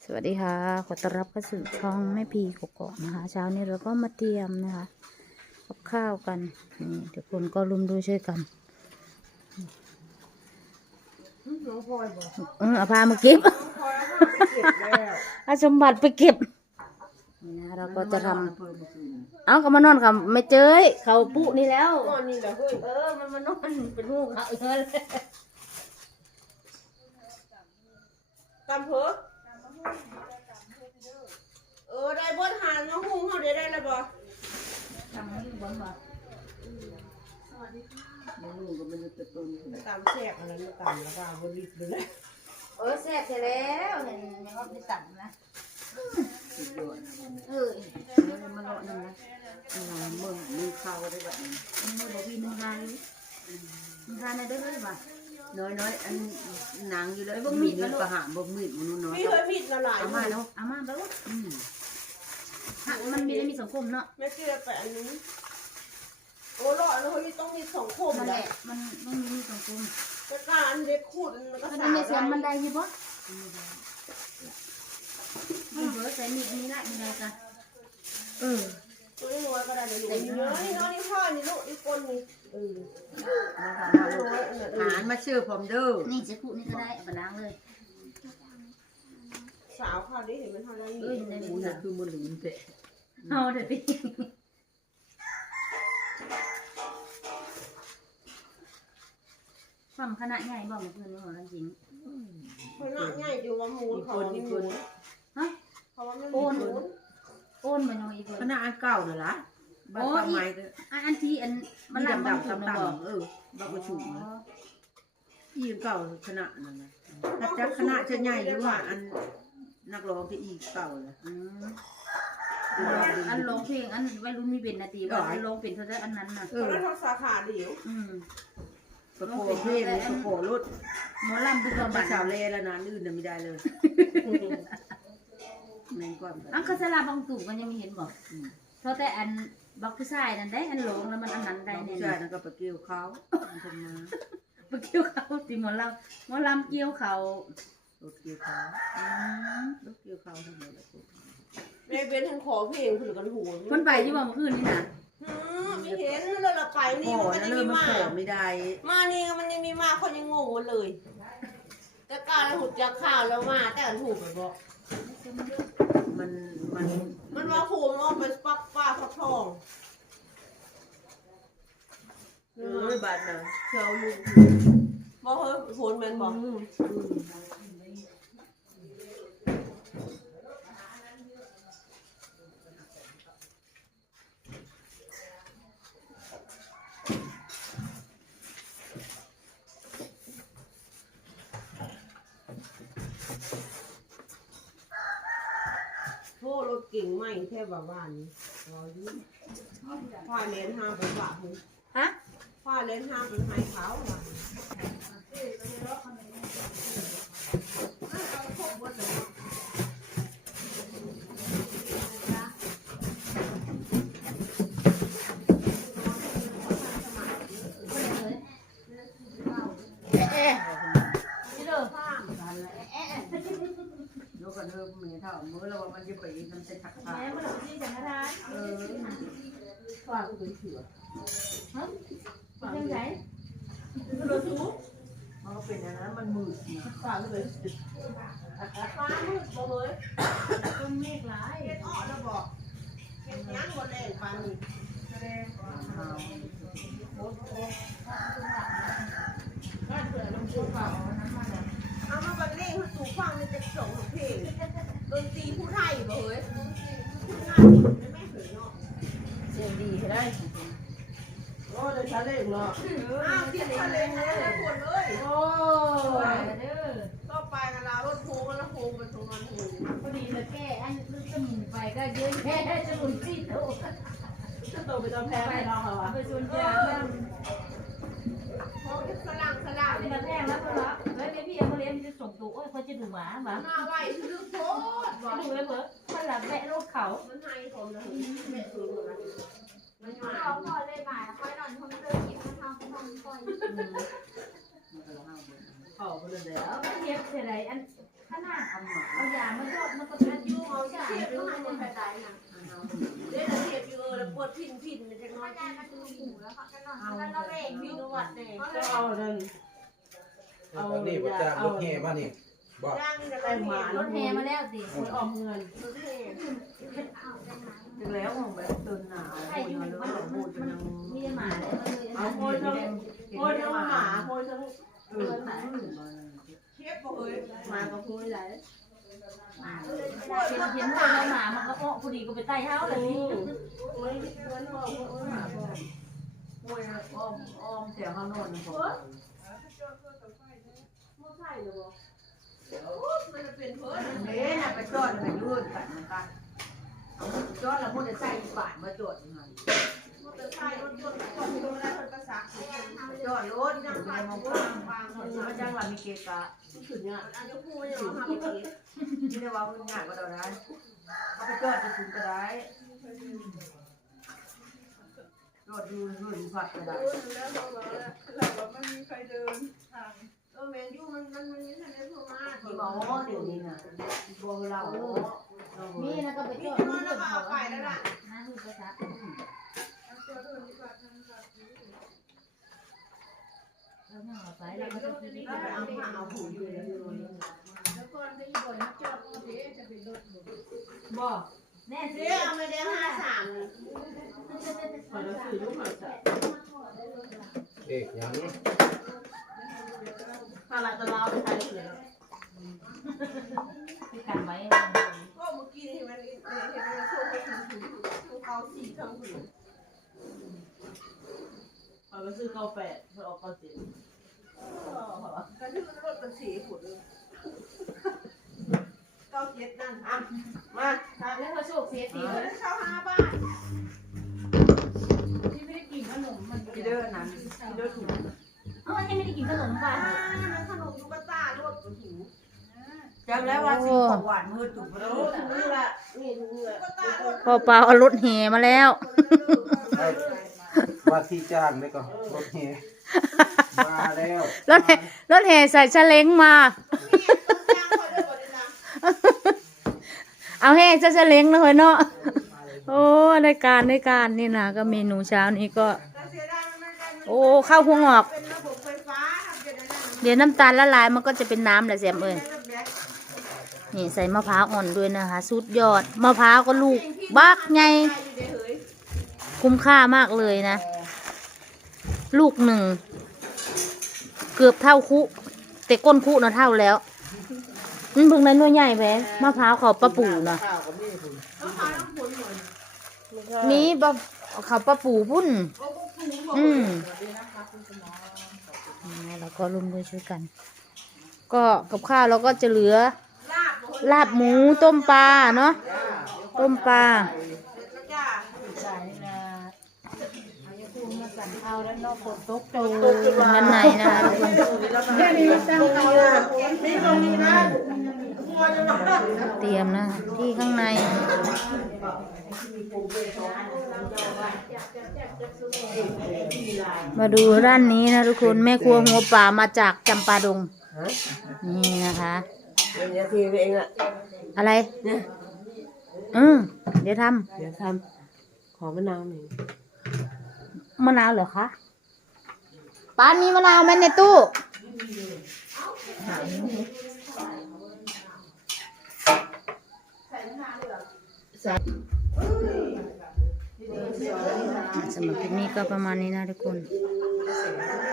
สวัสดีค่ะขอต้อนรับเข้าสู่ช่องแม่พีกกอกนะคะเช้านี้เราก็มาเตรียมนะคะกับข้าวกันนี่เดี๋ยวคนก็รุมดูช่วยกันน้องพลอยบอกเอาพามาเก็บพลอยเอาผ้าไปเก็บแล้วเอาสมบัติไปเก็บนี่นะเราก็จะทำเอาก็มานอนกับไม่เจอเขาปุนี่แล้วนอนนี่แหละเฮ้ยมันมานอนเป็นหูเขาเยอะเลยตำเพ้อได้บนหานน้องหุ้งเขาได้แล้วบ่ทำให้บนบ่ตำแซ่บอันนั้นตำแล้วก็บนลิบเลยแซ่บไปแล้วเห็นยังว่าไม่ต่ำนะมันเลาะนั่นนะมึงมีเขาได้แบบนี้มึงบอกพี่มึงทานได้ด้วยป่ะน้อยอันนางอยู่แล้วมีเนื้อประหารบ่มีดมันน้อยมีเคยผิดละหลายเอามาเนาะเอามาแล้วมันมีสังคมเนาะแม่เชื่อไปอันนี้หล่อแล้วเฮ้ยต้องมีสองคมนั่นแหละมันต้องมีสังคมแต่การเด็กขูดมันก็มันสามีเสียงมันได้ยี่ปะมันเบอร์ใส่มีอันนี้ได้มีอะไรกันตัวนี้น้อยก็ได้เดี๋ยวนี่น้องนี่พ่อนี่ลูกนี่คนนี่หารมาชื่อผมเด้อนี่จะคู่นี่ก็ได้เอาไปล้างเลยสาวข้าวนี้เห็นมันเท่านั้นในหมูนี่คือมันหลุนเตะเอาเดี๋ยวไปฝั่งคณะใหญ่บอกมาเพื่อนว่าเราจริงคนหน้าง่ายอยู่ว่ามูนเขามีมูนฮะเขาว่าไม่มีมูนโอนมาหน่อยอีกคณะอันเก่าน่ะล่ะบ้านไม้ก็อันที่มันดำบอกต่ำบ้านก็ฉุกอีเก่าคณะนั่นน่ะถ้าจักคณะจะใหญ่หรือว่าอันนักร้องที่อีเก่าล่ะอันร้องเพลงอันวัยรุ่นมีเป็นนาทีว่าอันร้องเป็นเท่าอันนั้นน่ะเขาได้ทำสาขาเดียวประโคเพลงประโครถหมอลำคือตอนภาบ้านษาเลแล้วนะอื่นน่ะไม่ได้เลยแม่นกว่าอันคาสลาบางตู่มันยังไม่เห็นบอกเพราะแต่อันบักผู้ชายนั่นได้อันร้องแล้วมันอันนั้นได้ผู้เนี่ยชายนั่นก็ไปเกี่ยวเขาคนมาไปเกี่ยวเขาติหมอลำเกี่ยวเขารถเกี่ยวเขารถเกี่ยวเขาทั้งหมดเลยแม่เป็นทั้งขอเพลงคือกันหูคนไปอยู่บ่เมื่อคืนนี่นะไม่เห็นแล้วเราไปนี่พ่อมันนั่นยังเริ่มีมมันมาโผล่ไม่ได้มานี่มันยังมีมาคนยังงงหมดเลยแต่การหุดจากข่าวแล้วมาแต่อันถูกไปบอกมันมันว่าผูมันออกไปปักป้าฟักทองบาดนะเชียวลูกบอกเฮ้ยโหนแมนบอกโทษรถเก่งไหมแค่แบบว่านี้รอยุ่งควายเลนห้างไปว่ามึงฮะควายเลนห้างเป็นไม้ขาวว่ะยกกันเริ่มเหมือนเท่ามือเราว่ามันจะไปทำเส้นถักผ้าแม่มันหลับที่จังหวัดควายก็เป็นเสือฮะเป็นไงโดนทุบมันก็เป็นอย่างนั้นมันมืดควายก็เป็นฟ้ามืดบ่เลยต้นเมฆร้ายเฮ็ดอ้อแล้วบอกเฮ็ดยังบ่แรงปานนี้บ้านเสือน้ำพุเปล่าเอามาบันเลงให้สู่ฟังในจะส่งเพลงดนตรีผู้ไทยบ่เฮ้ยผู้ไทยไม่เห็นเนาะเสียงดีได้โอ้เลยชาเล่งเนาะอ้าวเสียงชาเล่งเลยทุกคนเลยโอ้ยเด้อก็ไปกันแล้วรถโค้งแล้วโค้งเป็นตรงนั้นหูพอดีเลยแก้อันลึกสมุนไปก็เยอะแค่จะหมุนที่โตจะโตไปตอนแพ้ไปเนาะเหรอไปชวนยาแล้วโอ้ยสลังมาแทงแล้วก็แล้วแล้วพี่เอามาเลี้ยงจะส่งตัวโอ้ยเขาจะดูหมาหมาหน้าไหวคือโคตรจะดูเลยเบอร์ถ้าหลับแบะโรคเขามันให้ผมนะแม่ซื้อมามันมาเราพอเลยบ่ายค่อยนอนทำเรื่องกินทำทำค่อยเข้าไปเลยแล้วเทียบเท่าไรอันขนาดเอายามาโยกมาพินมันจะนอนยายมาดูหมูแล้วค่ะกันนอนแล้วเราเองพินวัดเด็กก็เอานั่นตอนนี้ประจางรถแห่มานี่บอกย่างจะแต่หมารถแห่มาแล้วสิคนออมเงินรถเทถึงแล้วของแบบตื่นหนาวพูดมาเลยพูดมันมีหมาเลยเอาโพยทั้งโพยทั้งหมาโพยทั้งเงินไหนเทียบบ่เฮ้ยมาก็พูดไรเห็นว่าหมามันก็อ้อผู้ดีก็ไปใต้เท้าเลยนี่ไม่เงินพ่อพูดหมาพ่อโพยอ้อมเสียข้างโน้นผมบ่ใช่หรอมันจะเป็นเพิ่นเอ๊ะน่ะไปจอดไปยืดกันนะคะจอดแล้วพูดจะใส่ฝาดมาจอดยังไงมอเตอร์ไซค์รถยนต์ก่อนที่โดนได้เพิ่นประสาทจอดรถยังไม่มองกลางมันจังหวะมีเกกะถึงเนี่ยอันนี้พูดยังเอาทำอีกที่ได้ว่ามันง่ายก็ได้เอาไปจอดไปถึงก็ได้รถดูรุ่นผัดก็ได้แล้วเราแบบมันมีใครเดินทางแมนยูมันมีทางเดินเข้ามาที่หมอเดี๋ยวนี้นะโบเรานี่นะก็ไปมีจอดนอนแล้วก็เอาไปแล้วล่ะนะคือประจักษ์เราเนี่ยเอาไปเราก็จะกินแล้วไปเอาผ้าเอาผูอยู่แล้วบอกแน่สิเดี๋ยวเอาไปเดี๋ยว53 พอเราซื้อลูกเราจะเอกยังถ้าเราจะเล่าไปใครเสียคือกันไว้ก็เมื่อกี้เห็นมันโชว์ไปถึงเอาสีทั้งผืนพอเราซื้อเก้าแปดเพื่อออกเก้าสิบกระทืบรถมันสีผุดเลย97นั่นอ่ะมาแล้วเขาโชคเสียตีเดี๋ยวเลยเช่า5 บาทที่ไม่ได้กินขนมมันกิเดอร์นั้นกิเดอร์ถูกเอ้ายังไม่ได้กินขนมป่ะมันขนมยูกาต้ารถถูจำแล้วว่าซื้อของหวานมือจุกไปแล้วถูละนี่ถูละยูกาต้ารถพอเปล่าเอารถแห่มาแล้วว่าที่จ้างได้ก็รถแห่มาแล้วรถแห่ใส่ชะเล้งมา เอาแห่จะชะเล้งเลยเนาะโอ้ในการนี่นะก็เมนูเช้านี้ก็ โอ้ข้าวหัวงอกเป็นระบบไฟฟ้าทำเป็นอะไรเดี๋ยวน้ำตาลละลายมันก็จะเป็นน้ำแหละแซมเอ้ยนี่ใส่มะพร้าวอ่อนด้วยนะคะสุดยอดมะพร้าวก็ลูกบักไงคุ้มค่ามากเลยนะ ลูกหนึ่ง เกือบเท่าคุแต่ก้นคุนะเท่าแล้วมันเพิ่งในหน่วยใหญ่แพ้มะพร้าวเขาปะปู่นะมีบะเขาปะปู่พุ่นแล้วก็ร่วมด้วยช่วยกัน ก็กับข้าวเราก็จะเหลือลาบหมูต้มปลาเนาะต้มปลาด้านในนะคะทุกคนเตรียมนะที่ข้างในมาดูด้านนี้นะทุกคนแม่ครัวหัวป่ามาจากจำปาดงนี่นะคะอะไรเดี๋ยวทำขอมะนาวหนึ่งมะนาวเหรอคะปานมีมะนาวไหมในตู้สำหรับคลิปนี้ก็ประมาณนี้นะทุกคน